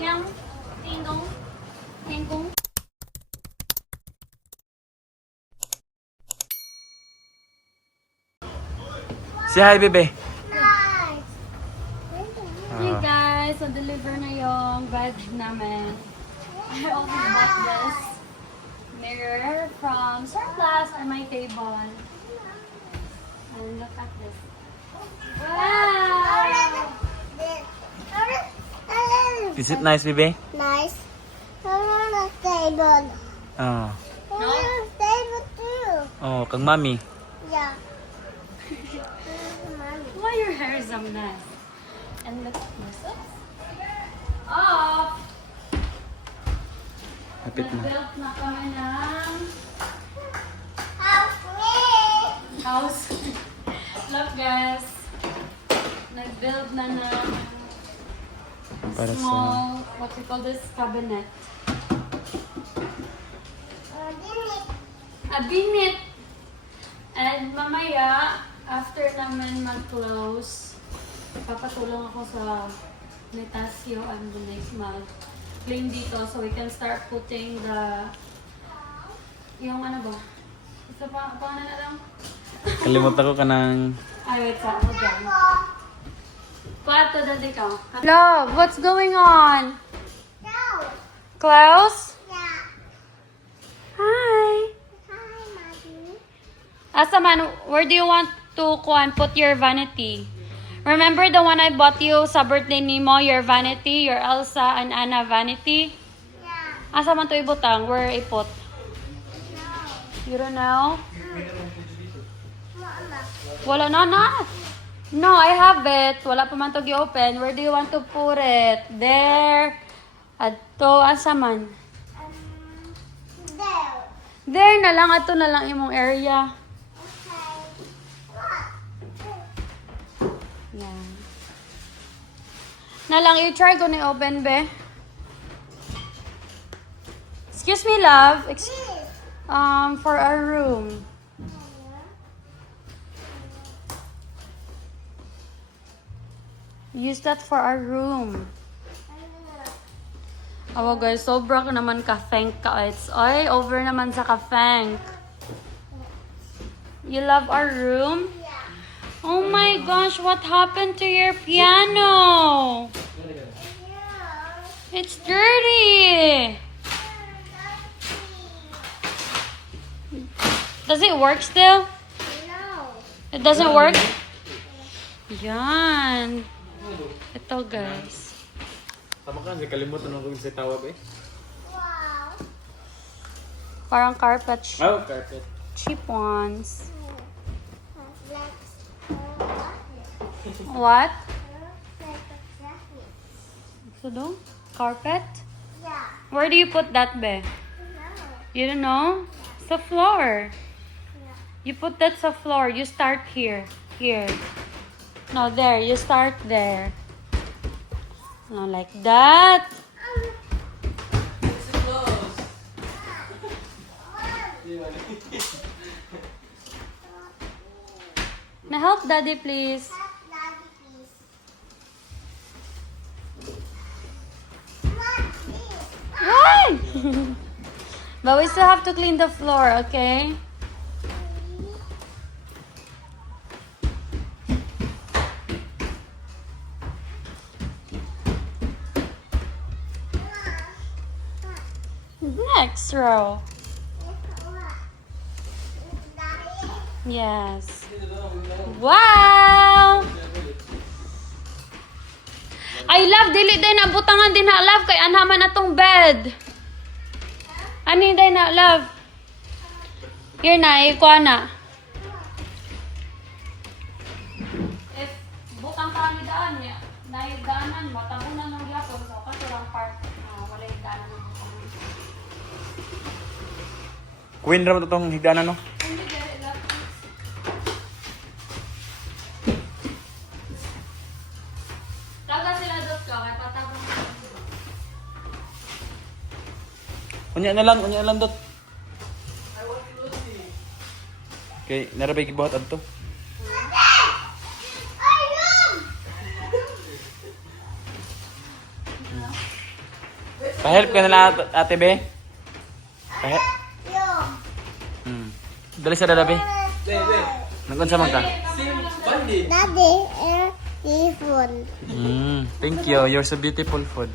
yang tindong, hengkong. Say hi, bebe. Hey guys, so deliver na yung bag namin. I also bought this mirror from Surplus on my table. And look at this. Wow! Is it nice, bebe? Nice. I want a table. Oh. I want a table too. Oh, kang mami. Yeah. Why your hair is so nice? And look at this. Off! Hapit na. Nag-build na kami ng Help me. house. Look guys. Nag-build na ng Para sa... small, what we call this, cabinet. A binit. And mamaya, after naman mag-close, papatulong ako sa Metasio and the next mag-clean dito so we can start putting the, yung ano ba? Isa pa, paano na lang? Kalimutan ko ka ng... Ay, wait, sa ako dyan. Pato, dali ka. Love, what's going on? No. Klaus? Yeah. Hi. Hi, Mommy. Asa man, where do you want to put your vanity? Remember the one I bought you sa birthday ni mo, your vanity, your Elsa and Anna vanity? Yeah. Asa man to ibutang? Where ipot? No. You don't know? Mama. Wala na. No, I have it. Wala pa man to gi-open. Where do you want to put it? There. Adto, asa man? There. There na lang. Ato na lang imong area. Okay. What? Yan. Na lang, you try ko na open, be. Excuse me, love. This. For our room. Use that for our room. Oh guys, sobra ka naman ka-fank ka. It's ay, over naman sa ka-fank. You love our room? Yeah. Oh my gosh, what happened to your piano? Yeah. It's dirty. Does it work still? No. It doesn't work? Yan. Ito guys. Tama ka, kalimutan ko sa tawag eh. Wow. Parang carpet. Oh, carpet. Cheap ones. Let's What? let's So do? Carpet? Yeah. Where do you put that, be? No. You don't know? Sa floor. Yeah. You put that sa floor. You start here. Here. No, there. You start there. No, like that. Na help daddy, please. Help Daddy, please. What is? Run! But we still have to clean the floor, okay? Next row. Yes. Wow! I love dili day na butangan din na love kay anha man atong bed. Ani day na love. Here na ikuha na. If butang pa ni daan niya, na daanan matabunan ng gyapon so katurang part wala daanan ng butang. Queen raw itong higdanan, no? Hindi dere love. Taga sila dot ka kay patabang. Unya na lang dot. Okay, narabay kibuhat adto. Pa-help ka na lang, ate be. Pa-help. Dali sa dada be. Nag-unsa man ka? Daddy, telepon. Thank you. You're so beautiful food.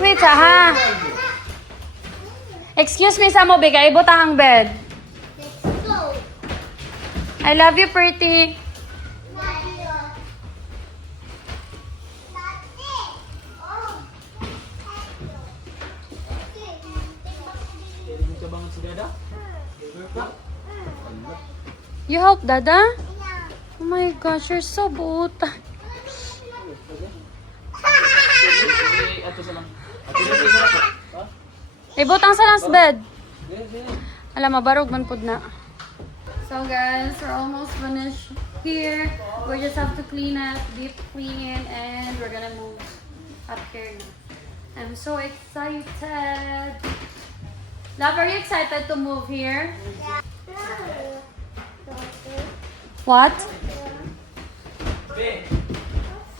Wait, ha? Excuse me, Samo, bigay butang ang bed. Let's go. I love you, pretty. Daddy. Oh. You help, Dada? Oh my gosh, you're so buta. Ibutang sa last bed. Alam, mabarog man pud na. So guys, we're almost finished here. We just have to clean up, deep clean, and we're gonna move up here now. I'm so excited. Love, are you excited to move here? What? Be,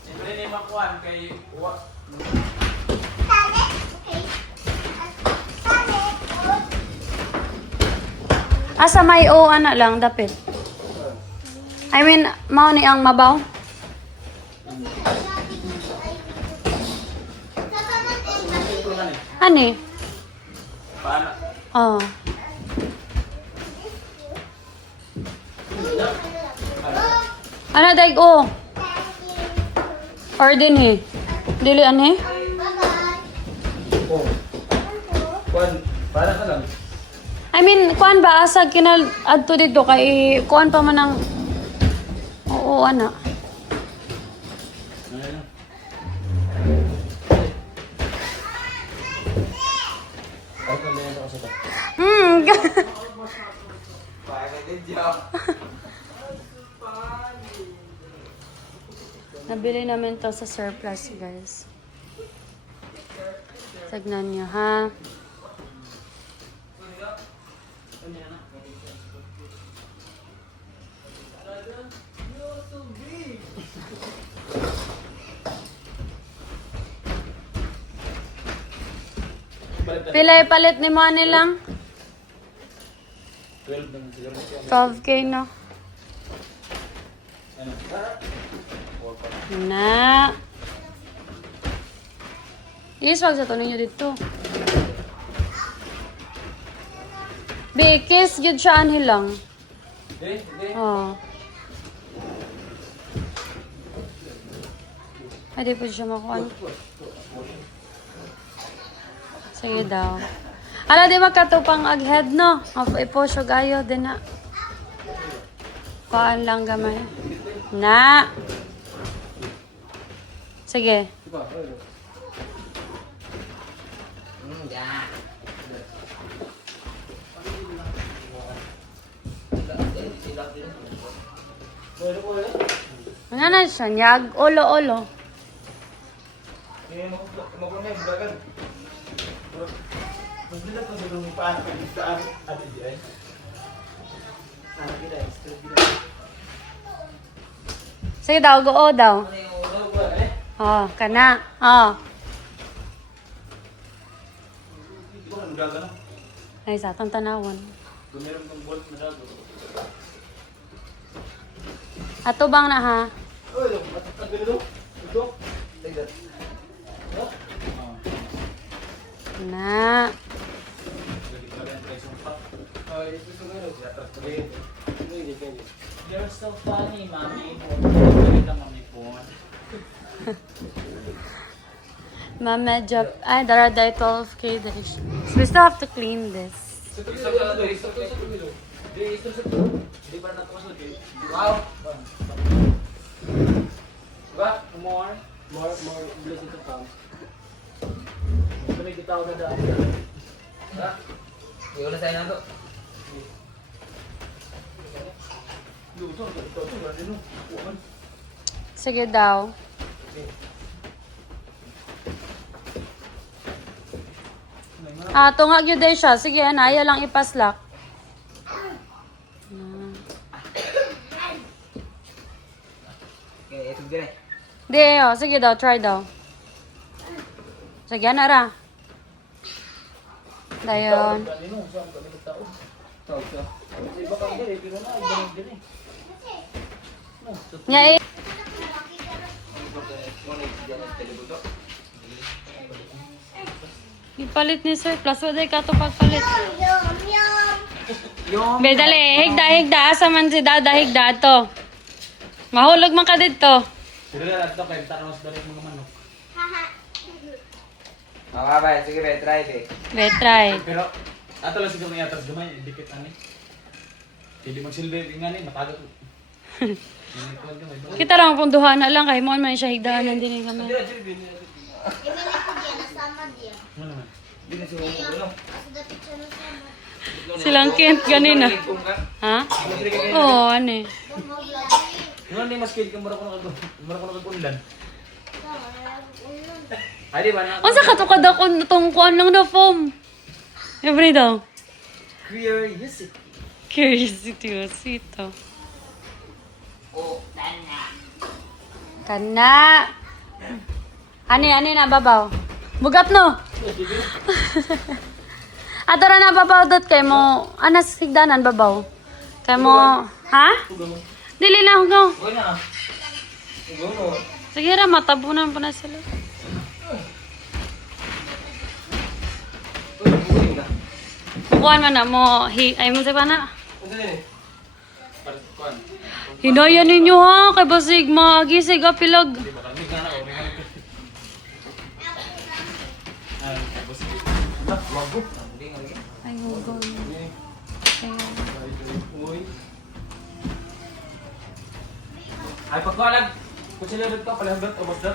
siyempre ni makuan kay Asa may o ana lang dapit. I mean, mao ni ang mabaw. Ani? paano? Oh. Ano daig o? Or din eh. Dili ani? Oh. Kuan, para ka lang. I mean, kuan ba asag kinal adto dito kay kuan pa man ang oo ana. Hmm. Nabili namin to sa surplus, guys. Tignan niyo, ha? Pilay palit ni mo lang? 12 lang siguro. 12K, no? Na. Iswag sa to ninyo dito. Bikis, yun siya lang. Oh. Pwede po siya makuha. Sige daw. Ala, di magkatupang aghead, no? Iposyo gayo, din na. Kuhaan lang gamay. Na. Sige. Ano na siya? Yag, olo-olo. Sige daw, go daw. Oh, kana. Oh. Ay, sa atong tanawon. Ato bang na ha? Na. You're so funny, mommy. Mama job. Ay, there are 12K days. So we still have to clean this. Wow. More blessing to come. May gitaw na daan. Ha? Iyon na sa'yo na to. Sige daw. Ah, tungag yun din siya. Sige, anaya lang ipaslak. Okay, ito dire. Di, oh. Sige daw, try daw. Sige na ra. Dayon. Kanino, saan ka nagtao? Tao ka. Sa iba kang diri, pero na, iba kang diri. No, sa Nya eh. Ipalit ni Sir Plus. Wala ka to pagpalit. Yum, yum. Yung Be, dali. Higda. Asa man si Dada, higda to. Mahulog man ka dito. Pero na ito, kaya tanos dari mga manok. Haha. Ba, sige be, try be. Be, try. Pero, ato lang siguro may atas gamay, dikit ani. Hindi magsilbi nga ni, matagot. Kita lang pong duha na lang. Kaya mo man siya higdaanan din kami. Imili ko dyan, nasama dyan. Ano naman? Hindi na siya umuulo. Kasi dapat siya nasama. Silang Kent ganina. Ha? Oo, ano eh. Yung ano yung mas kid ka, mura ko nakagunlan. Ay, di ba? Unsa ka to kada ko itong kuan lang na foam? Every daw. Curiosity. Curiosity was ito. Oh, Kana. Ani na babaw. Bugat no. Ato ra na babaw dot kay mo. Anas higdanan babaw. Kay mo, ha? Dili lang ko. go na. Go no. Sige ra matabunan pa na sila. Bukuan man na mo. Ay mo sa pana. Ano din eh? Hinayan ninyo ha, kay basig magisig apilag. Hindi nga lagi. Ay, hugon. Ay, pagkalag. Kung sila dito, palahagdat, abot na.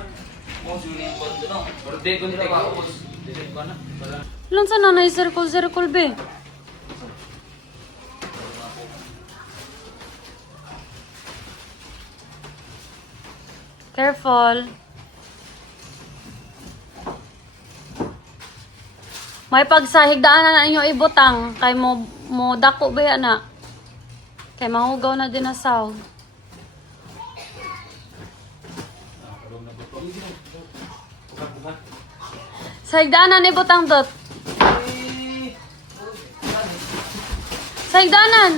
Mo suri ko no. Birthday ko nila ako. Dilit ko na. Ilan sa nanay circle be? Careful. May pagsahigdaan na ninyo ibutang kay mo dako ba yan na? Kay mahugaw na din na saw. Sahigdaanan ibutang dot. Sahigdaanan.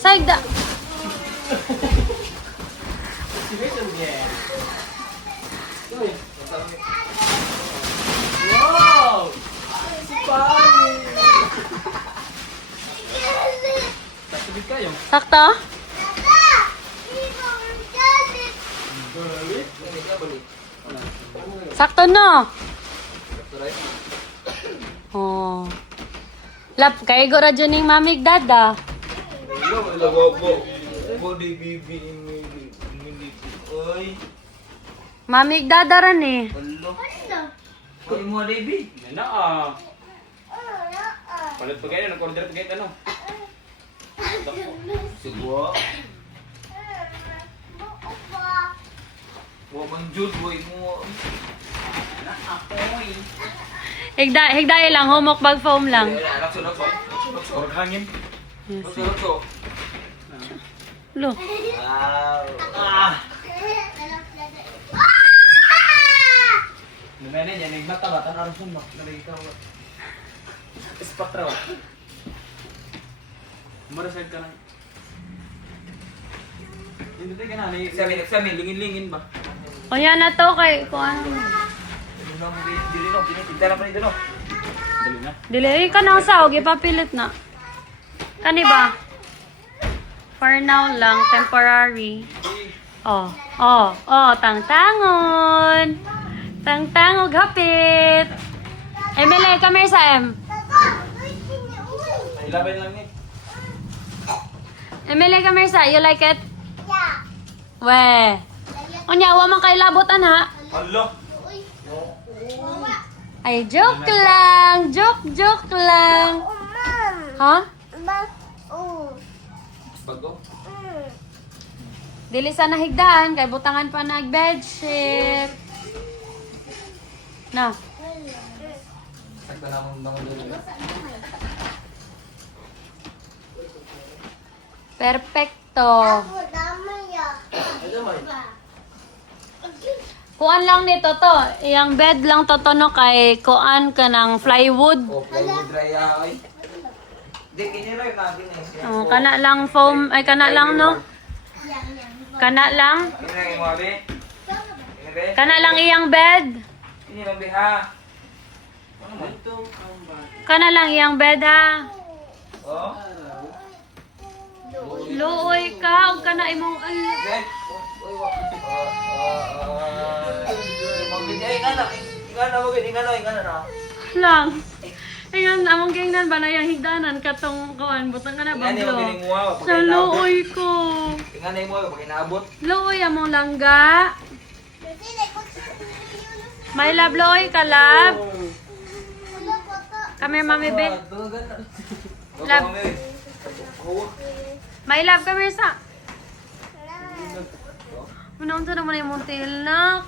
Sahigda. Wow! Si Pani! Tatubig kayo. Sakto? Sakto no. Oh. Lap kay go ra dyan ning mamig dada. Body bibi ini. Oy. Mamig dada ran eh. Hello. Kau mo baby. May na Palit pa kayo, nag-order pa kayo ano? Siguro. Wa man jud boy mo. Higda lang humok bag foam lang. Rakso. Or hangin? Rakso. Lo. Wow. Namene niya, nagmata ba? Tanarang sumak. Nalikaw. Espatra ba? Marasad ka na. Hindi tayo ka na. Examine, lingin-lingin ba? O yan na to kay kung ano. Dili no, pinita lang pa dito no. Dali na. Dili ka na sa ipapilit na. Kani ba? For now lang, temporary. Oh, tangtangon. Tangtangog hapit. Emily, come here sa M. Ay, laban lang ni. Emily, come here sa. You like it? Yeah. We. Unya, wa man kay labot ana. Hello. Ay, joke lang. Joke lang. Ha? Bago. Dili sa nahigdaan, kay butangan pa nag-bedsheet. Na. Sakto na akong mga dulo. Perfecto. Kuan lang nito to. Iyang bed lang to no kay kuan ka ng plywood. Oh, plywood dry ay. Di kinira natin eh. Oh, kana lang foam, ay kana lang no. Kana lang. Kinira mo abi. Kinira. Kana lang iyang bed. Kinira bi ha. Ano man? Kana lang iyang bed ha. Oh. Luoy ka og kana imong ay. Ben. Oy wa. Magbigay ka na. Ingana mo gid, ingana na. Lang. Ayan, among gingnan ba na yung higdanan katong kuan butang ka na Ingana mo baglo. gining mo. Sa luoy ko. Ingana mo pag inaabot. Luoy among langga. May love luoy ka love. Kami mami be. Love. May love kami sa. Unsa naman yung muntil nak.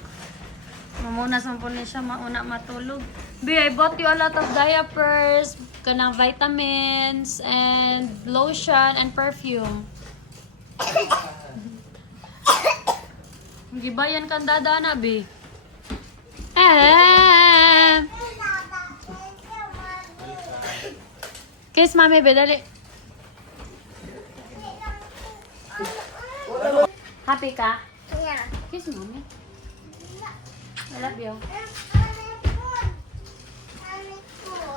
Mamunas man po niya siya mauna matulog. B, I bought you a lot of diapers, kanang vitamins, and lotion, and perfume. Gibayan kang dada na, B. Kiss mami, be, dali. Happy ka? Kiss mommy. I love you.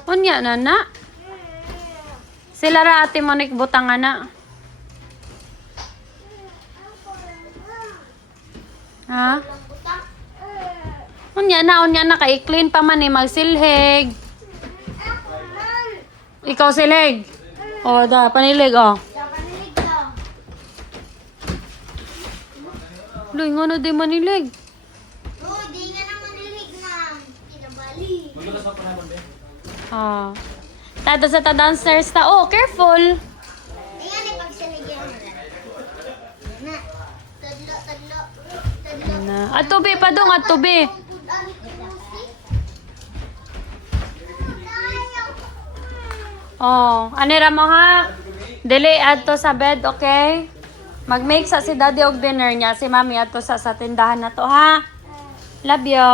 Unya na na. Sila ra ate mo butang na. Ha? Unya na kay clean pa man magsilhig. Ikaw silhig. O da panilig oh. Luy ngono di manilig. Di nga naman nilig na. Kinabali. Magulas pa naman, be. Ah. Tada sa ta downstairs ta. Oh, careful. Ayan ay pagsaligyan mo na. Na. Tadlo. Na. Atubi pa dong atubi. Oh, anira mo ha? Dili adto sa bed, okay? Mag-make sa si daddy og dinner niya. Si mami adto sa tindahan na to ha. Love you.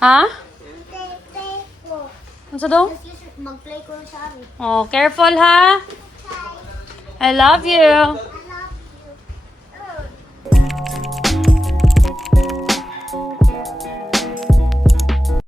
Ha? Unsa daw? Mag-play ko sa ari. Oh, careful ha. I love you.